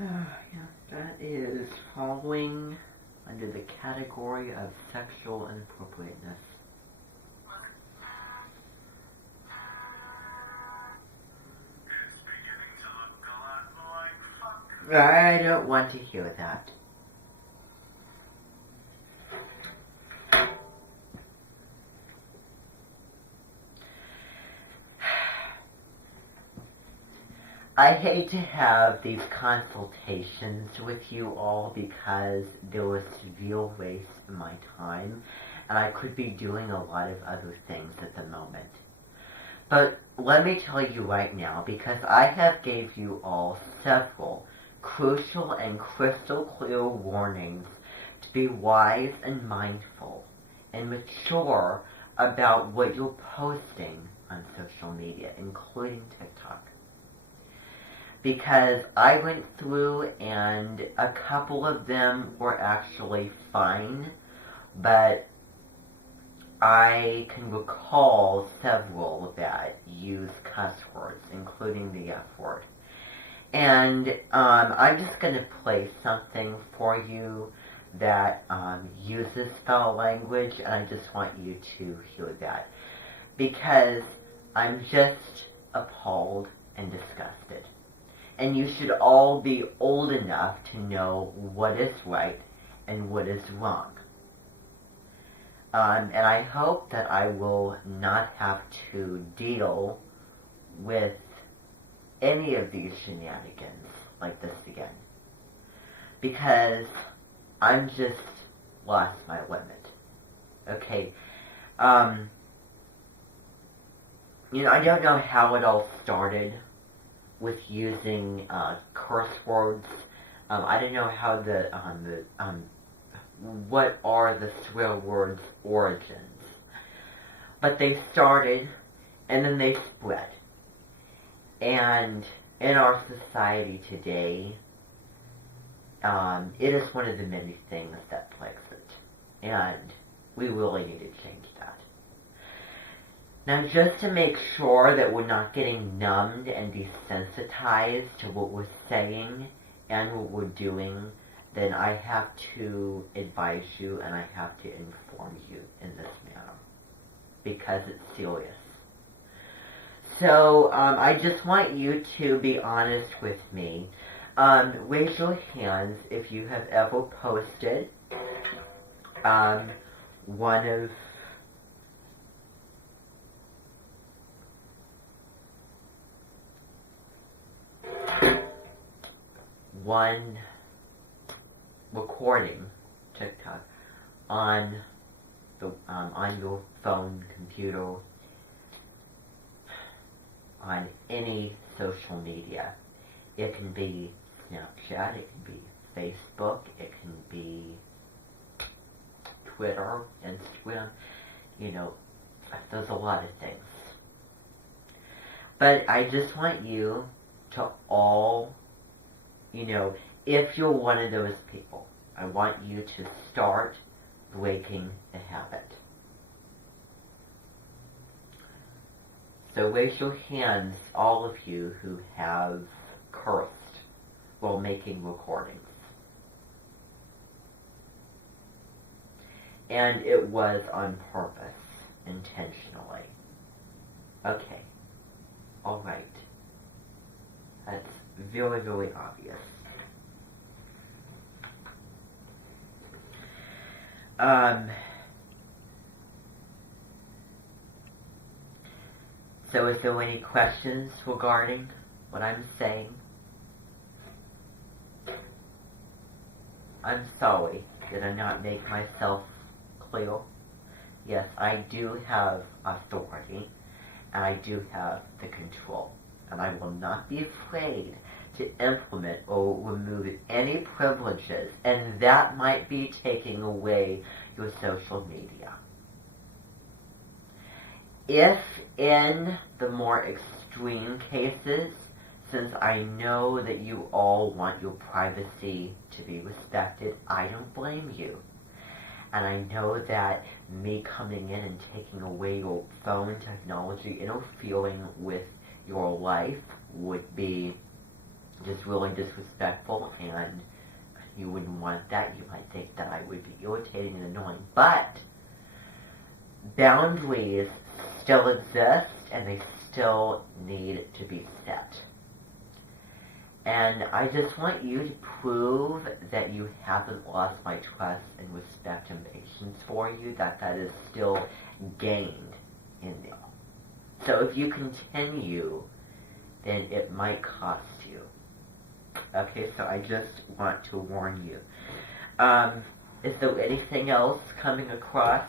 Yeah, that is falling under the category of sexual inappropriateness. I don't want to hear that. I hate to have these consultations with you all because there was severe waste of my time and I could be doing a lot of other things at the moment. But let me tell you right now, because I have gave you all several crucial and crystal clear warnings to be wise and mindful and mature about what you're posting on social media, including TikTok. Because I went through and a couple of them were actually fine, but I can recall several that use cuss words, including the F word. And I'm just going to play something for you that uses foul language, and I just want you to hear that. Because I'm just appalled and disgusted. And you should all be old enough to know what is right and what is wrong. And I hope that I will not have to deal with any of these shenanigans like this again. Because I'm just lost my limit. Okay. I don't know how it all started with using curse words. I don't know how what are the swear words' origins. But they started, and then they spread. And in our society today, it is one of the many things that plagues it. And we really need to change that. Now, just to make sure that we're not getting numbed and desensitized to what we're saying and what we're doing, then I have to advise you and I have to inform you in this manner. Because it's serious. So, I just want you to be honest with me. Raise your hands if you have ever posted one recording TikTok on your phone, computer, on any social media. It can be Snapchat, it can be Facebook, it can be Twitter, Instagram, there's a lot of things. But I just want you to all, if you're one of those people, I want you to start breaking the habit. So raise your hands, all of you who have cursed while making recordings. And it was on purpose, intentionally. Okay. Alright. That's very, very obvious. So is there any questions regarding what I'm saying? I'm sorry, did I not make myself clear? Yes, I do have authority, and I do have the control, and I will not be afraid to implement or remove any privileges, and that might be taking away your social media. If in the more extreme cases, since I know that you all want your privacy to be respected, I don't blame you. And I know that me coming in and taking away your phone technology, interfering with your life would be just really disrespectful, and you wouldn't want that. You might think that I would be irritating and annoying, but boundaries still exist, and they still need to be set. And I just want you to prove that you haven't lost my trust and respect and patience for you, that is still gained in me. So if you continue, then it might cost you. Okay, so I just want to warn you. Is there anything else coming across?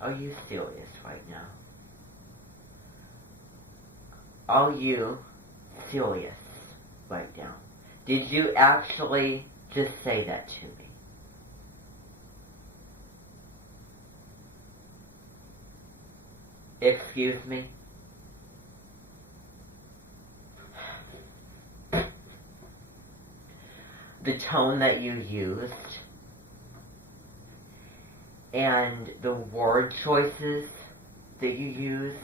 Are you serious right now? Are you serious right now? Did you actually just say that to me? Excuse me? The tone that you used and the word choices that you used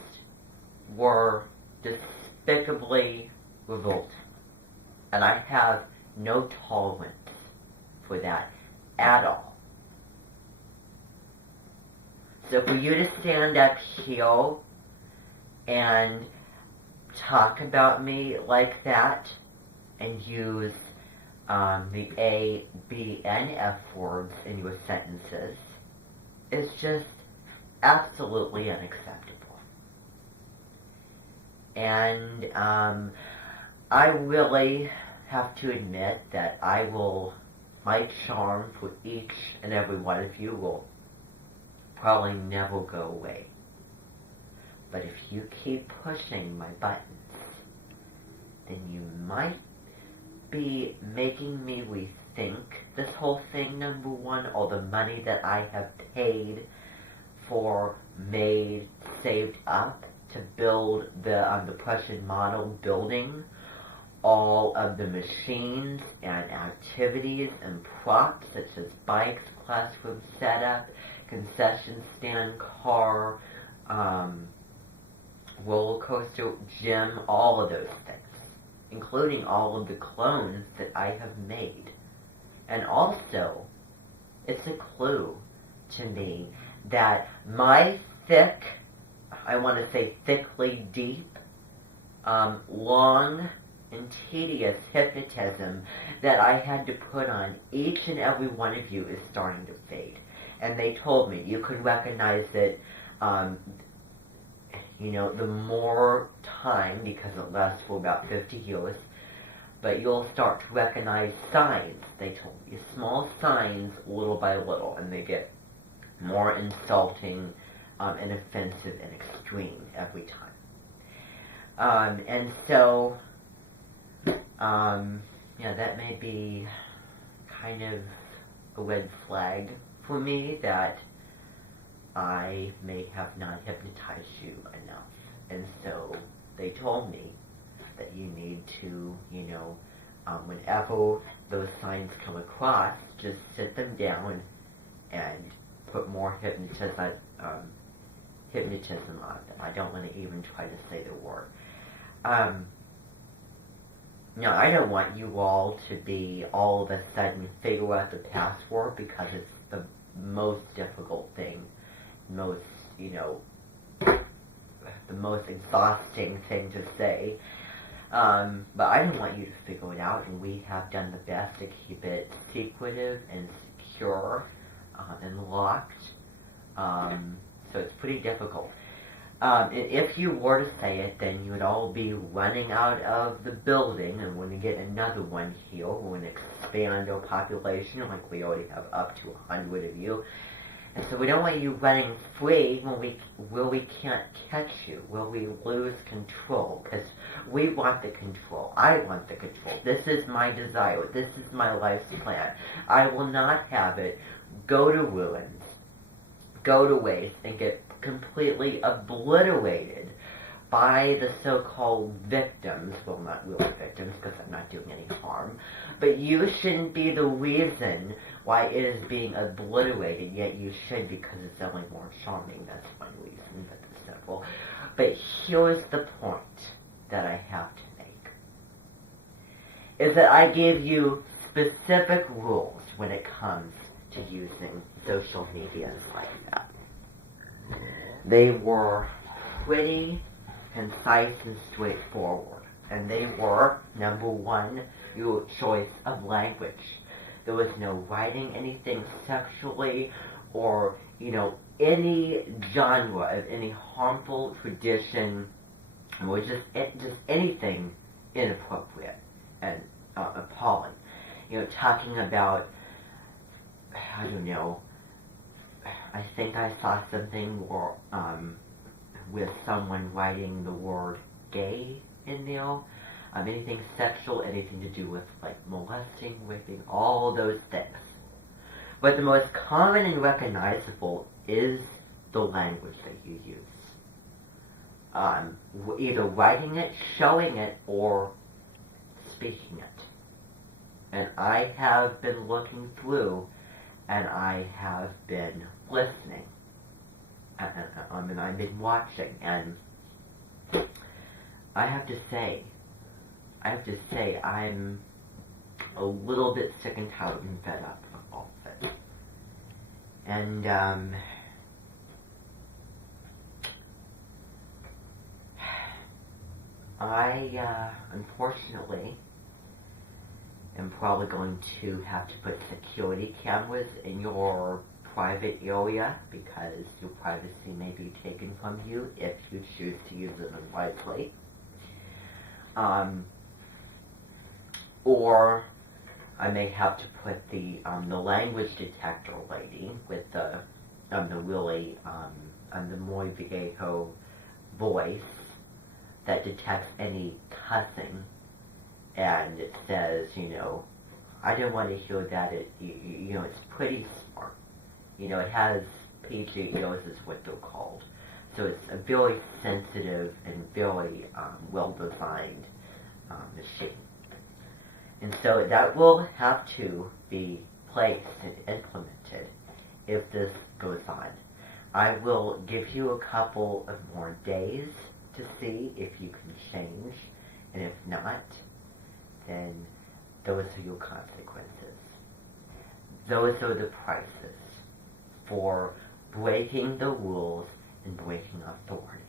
were despicably revolting. And I have no tolerance for that at all. So for you to stand up here and talk about me like that and use the A, B, and F words in your sentences is just absolutely unacceptable. And I really have to admit that my charm for each and every one of you will probably never go away. But if you keep pushing my buttons, then you might be making me rethink this whole thing, number one, all the money that I have paid for, made, saved up to build the Prussian model building, all of the machines and activities and props such as bikes, classroom setup, concession stand, car, roller coaster, gym, all of those things, including all of the clones that I have made. And also, it's a clue to me that my thick, I want to say thickly deep, long and tedious hypnotism that I had to put on each and every one of you is starting to fade. And they told me you could recognize it, the more time, because it lasts for about 50 years, but you'll start to recognize signs, they told me, small signs little by little, and they get more insulting and offensive and extreme every time. And so, that may be kind of a red flag for me that I may have not hypnotized you enough. And so they told me that you need to, whenever those signs come across, just sit them down and put more hypnotism on them. I don't want to even try to say the word. Now, I don't want you all to be all of a sudden figure out the password, because it's the most difficult thing, the most exhausting thing to say. But I don't want you to figure it out, and we have done the best to keep it secretive and secure and locked. So it's pretty difficult. And if you were to say it, then you would all be running out of the building, and when we get another one here, we're going to expand our population, like we already have up to 100 of you, And so we don't want you running free when we can't catch you, will we lose control, because we want the control. I want the control. This is my desire. This is my life's plan. I will not have it go to ruins, go to waste, and get completely obliterated by the so-called victims. Well, not really victims, because I'm not doing any harm. But you shouldn't be the reason why it is being obliterated, yet you should, because it's only more charming. That's one reason, but it's simple. But here's the point that I have to make, is that I give you specific rules when it comes to using social medias like that. They were pretty concise and straightforward. And they were, number one, your choice of language. There was no writing anything sexually or, any genre of any harmful tradition or just anything inappropriate and appalling. Talking about, I don't know, I think I saw something where, with someone writing the word gay in there. Anything sexual, anything to do with molesting, raping, all those things. But the most common and recognizable is the language that you use. Either writing it, showing it, or speaking it. And I have been looking through, and I have been listening. And I've been watching, and I have to say I'm a little bit sick and tired and fed up of all of it. And I unfortunately am probably going to have to put security cameras in your private area, because your privacy may be taken from you if you choose to use it unwisely. Or I may have to put the language detector lady with the really the muy viejo voice that detects any cussing, and it says, I don't want to hear that. It's pretty smart. It has PGEOs is what they're called. So it's a very sensitive and very well-designed machine. And so that will have to be placed and implemented if this goes on. I will give you a couple of more days to see if you can change, and if not, then those are your consequences. Those are the prices for breaking the rules and breaking authority.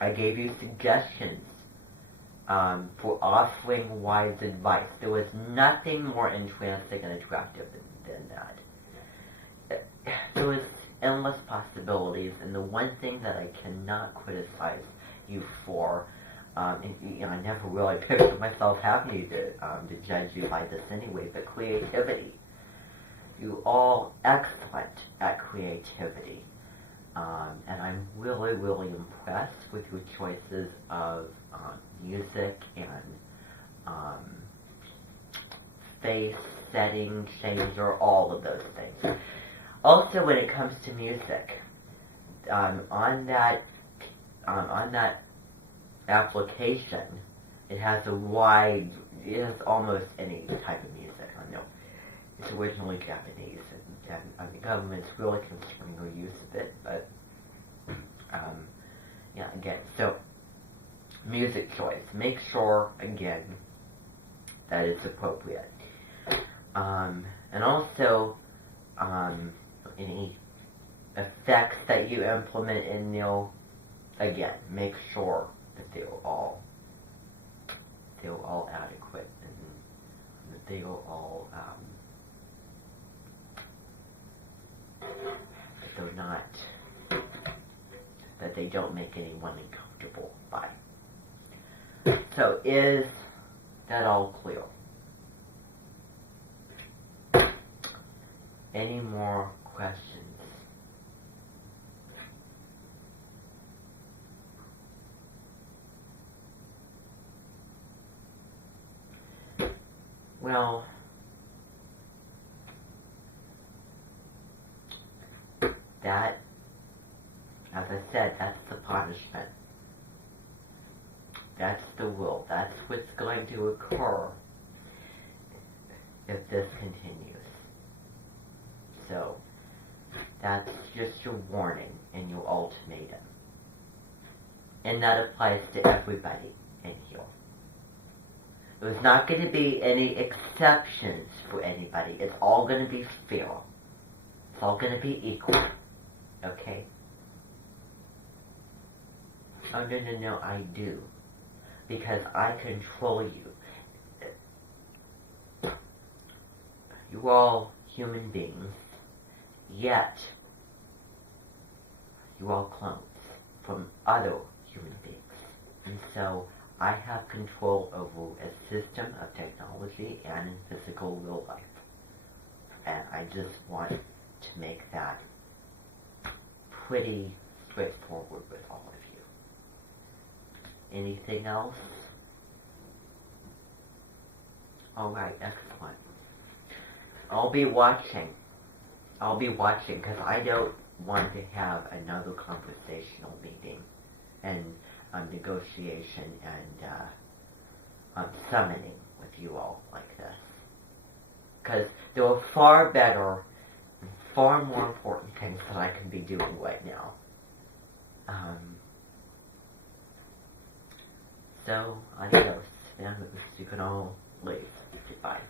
I gave you suggestions for offering wise advice. There was nothing more entrancing and attractive than that. There was endless possibilities, and the one thing that I cannot criticize you for, and I never really pictured myself having to judge you by this anyway, but creativity. You're all excellent at creativity. And I'm really, really impressed with your choices of music and face setting changer, all of those things. Also, when it comes to music, on that application, it has almost any type of music. I know it's originally Japanese, and the government's really considering the use of it, but again, so music choice. Make sure, again, that it's appropriate. And also, any effects that you implement in there, again, make sure that they're all adequate, and that they are all that they don't make anyone uncomfortable by. So is that all clear? any more questions? Well, that, as I said, that's the punishment. That's the rule. That's what's going to occur if this continues. So, that's just your warning and your ultimatum. And that applies to everybody in here. There's not going to be any exceptions for anybody. It's all going to be fair. It's all going to be equal. Okay? Oh, no, I do. Because I control you. You're all human beings, yet you're all clones from other human beings. And so I have control over a system of technology and in physical real life. And I just want to make that pretty straightforward with all of you. Anything else? Alright, excellent. I'll be watching because I don't want to have another conversational meeting and negotiation and summoning with you all like this. Because there are far better and far more important things that I can be doing right now. So, adios. And you can all leave. Goodbye.